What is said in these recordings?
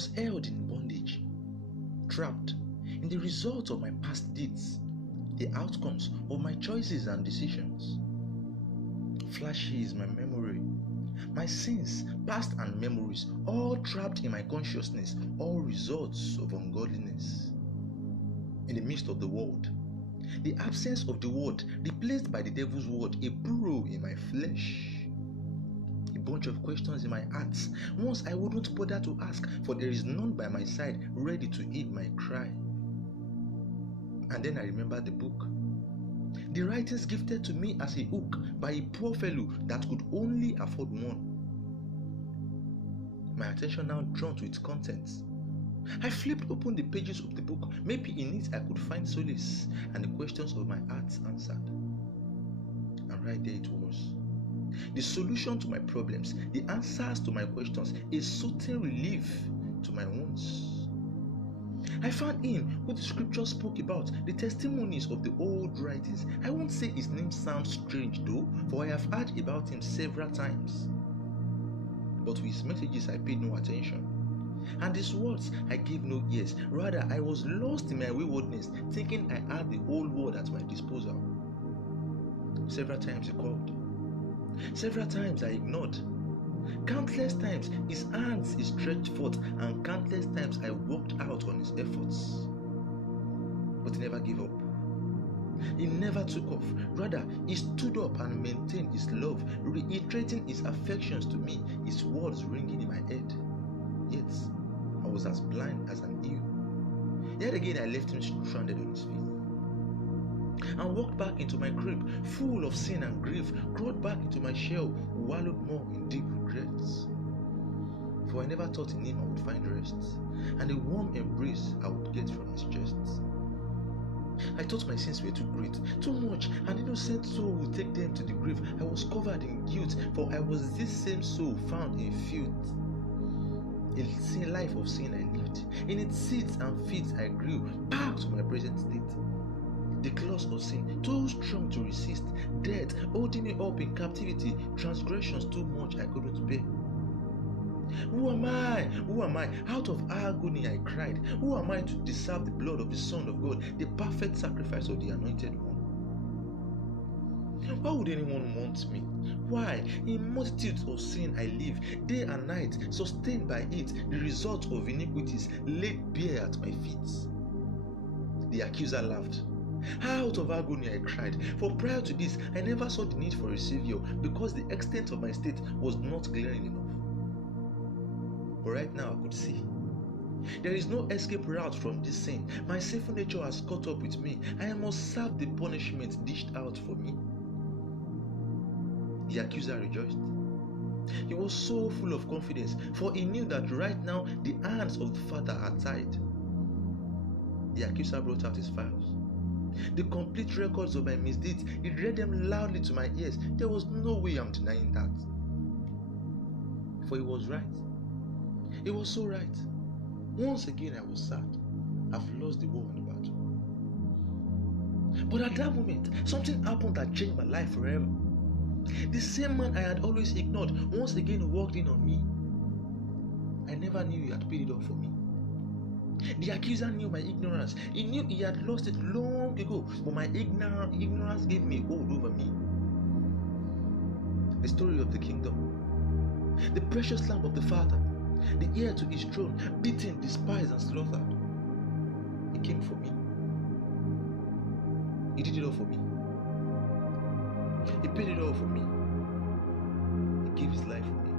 was held in bondage, trapped in the results of my past deeds, the outcomes of my choices and decisions. Flashy is my memory, my sins, past and memories, all trapped in my consciousness, all results of ungodliness. In the midst of the world, the absence of the word replaced by the devil's word, a burrow in my flesh. A bunch of questions in my heart, ones I wouldn't bother to ask, for there is none by my side ready to heed my cry. And then I remembered the book, the writings gifted to me as a hook by a poor fellow that could only afford one. My attention now drawn to its contents. I flipped open the pages of the book. Maybe in it I could find solace and the questions of my heart answered. And right there it was. The solution to my problems, the answers to my questions, a soothing relief to my wounds. I found him who the scripture spoke about, the testimonies of the old writings. I won't say his name sounds strange though, for I have heard about him several times. But to his messages I paid no attention, and his words I gave no ears. Rather, I was lost in my waywardness, thinking I had the whole world at my disposal. Several times he called. Several times I ignored. Countless times his hands he stretched forth, and countless times I walked out on his efforts. But he never gave up. He never took off. Rather, he stood up and maintained his love, reiterating his affections to me, his words ringing in my head. Yet, I was as blind as an eel. Yet again, I left him stranded on his feet and walked back into my crib, full of sin and grief, crawled back into my shell, wallowed more in deep regrets. For I never thought in him I would find rest, and a warm embrace I would get from his chest. I thought my sins were too great, too much, an innocent soul would take them to the grave. I was covered in guilt, for I was this same soul found in filth. A life of sin I lived. In its seeds and feet I grew, back to my present state. The claws of sin, too strong to resist, death holding me up in captivity, transgressions too much I couldn't bear. Who am I? Who am I? Out of agony I cried. Who am I to deserve the blood of the Son of God, the perfect sacrifice of the Anointed One? Why would anyone want me? Why? In multitudes of sin I live, day and night, sustained by it, the result of iniquities laid bare at my feet. The accuser laughed. Out of agony I cried, for prior to this I never saw the need for a savior, because the extent of my state was not glaring enough. But right now I could see. There is no escape route from this sin. My sinful nature has caught up with me. I must serve the punishment dished out for me. The accuser rejoiced. He was so full of confidence, for he knew that right now the hands of the Father are tied. The accuser brought out his files. The complete records of my misdeeds, he read them loudly to my ears. There was no way I'm denying that. For he was right. He was so right. Once again I was sad. I've lost the war in the battle. But at that moment, something happened that changed my life forever. The same man I had always ignored once again walked in on me. I never knew he had paid it off for me. The accuser knew my ignorance. He knew he had lost it long ago, but my ignorance gave me a hold over me. The story of the kingdom. The precious lamb of the Father, the heir to his throne, beaten, despised, and slaughtered. He came for me. He did it all for me. He paid it all for me. He gave his life for me.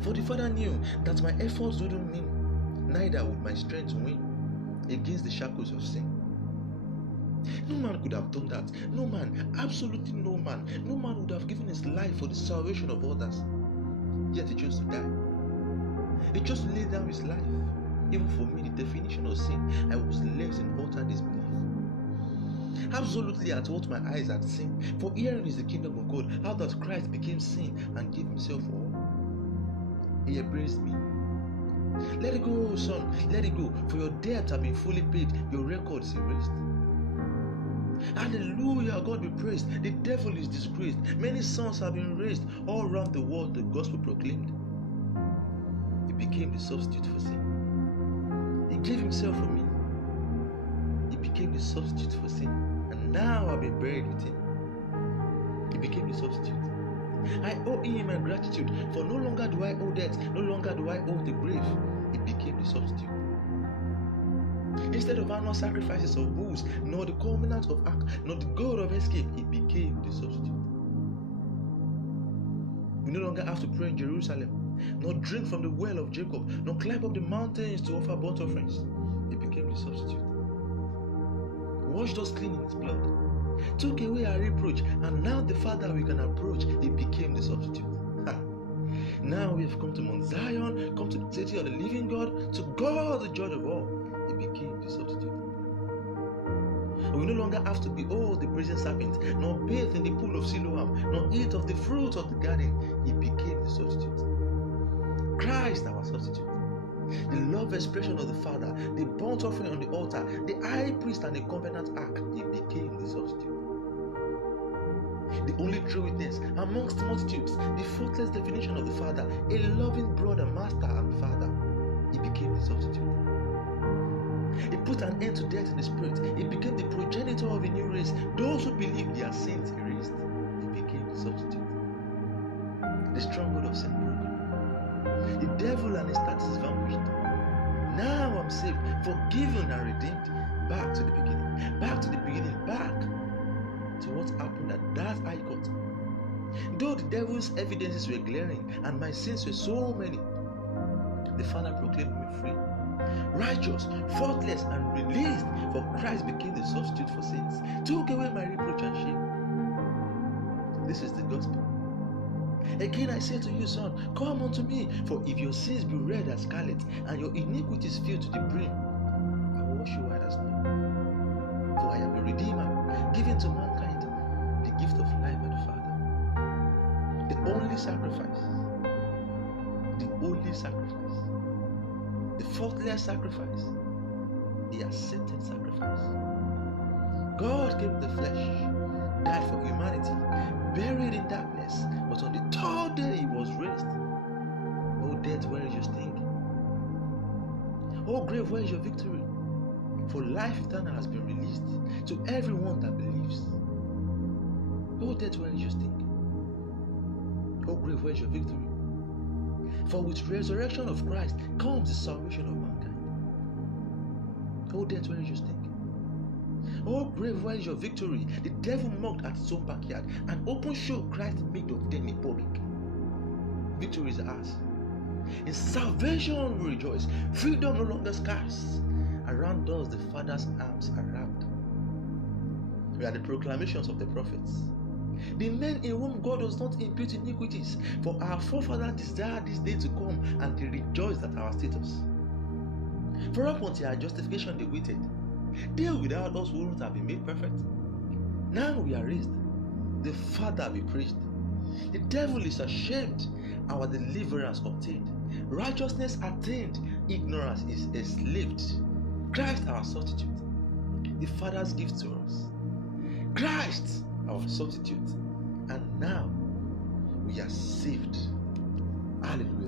For the Father knew that my efforts wouldn't mean, neither would my strength win against the shackles of sin. No man could have done that. No man, absolutely no man. No man would have given his life for the salvation of others. Yet he chose to die. He chose to lay down his life. Even for me, the definition of sin, I was left in utter disbelief. Absolutely at what my eyes had seen. For herein is the kingdom of God, how that Christ became sin and gave himself for all. He embraced me. Let it go, son, let it go, for your debts have been fully paid, your records erased. Hallelujah, God be praised. The devil is disgraced. Many sons have been raised all around the world, the gospel proclaimed. He became the substitute for sin. He gave himself for me. He became the substitute for sin. And now I've been buried with him. He became the substitute. I owe him my gratitude, for no longer do I owe debt, no longer do I owe the grave. He became the substitute. Instead of annual sacrifices of bulls, nor the covenant of ark, nor the god of escape, he became the substitute. We no longer have to pray in Jerusalem, nor drink from the well of Jacob, nor climb up the mountains to offer burnt offerings. He became the substitute. Washed us clean in his blood, took away our reproach, and now the Father we can approach, he became the substitute. Now we have come to Mount Zion, come to the city of the living God, to God the judge of all. He became the substitute. We no longer have to behold the brazen serpent, nor bathe in the pool of Siloam, nor eat of the fruit of the garden. He became the substitute. Christ, our substitute. The love expression of the Father, the burnt offering on the altar, the high priest and the covenant ark. He became the substitute. The only true witness amongst multitudes, the faultless definition of the Father, a loving brother, master, and father. He became the substitute. He put an end to death in the spirit. He became the progenitor of a new race. Those who believe their sins erased. He became the substitute. The stronghold of sin broken. The devil and his status vanquished. Now I'm saved, forgiven and redeemed. Back to the beginning. Back to the beginning. Back to what happened at that high court. Though the devil's evidences were glaring and my sins were so many, the Father proclaimed me free, righteous, faultless, and released, for Christ became the substitute for sins, took away my reproach and shame. This is the gospel. Again I say to you, son, come unto me, for if your sins be red as scarlet, and your iniquities fill to the brim, I will wash you white as snow. For I am the Redeemer, given to mankind, the gift of life by the Father. The only sacrifice, the faultless sacrifice, the accepted sacrifice. God came in the flesh, died for humanity, buried in darkness, but on the third day he was raised. Oh death, where is your sting? Oh grave, where is your victory? For life eternal has been released to everyone that believes. Oh death, where is your sting? Oh grave, where is your victory? For with resurrection of Christ comes the salvation of mankind. Oh death, where is your sting? Oh grave, where is your victory? The devil mocked at his own backyard. An open show Christ made of them in public. Victory is ours. In salvation we rejoice. Freedom no longer scarce. Around us the Father's arms are wrapped. We are the proclamations of the prophets, the men in whom God does not impute iniquities. For our forefathers desired this day to come, and they rejoiced at our status. For up until our justification they waited. They without us wouldn't have been made perfect. Now we are raised. The Father be praised. The devil is ashamed. Our deliverance obtained. Righteousness attained. Ignorance is enslaved. Christ our substitute. The Father's gift to us. Christ our substitute. And now we are saved. Hallelujah.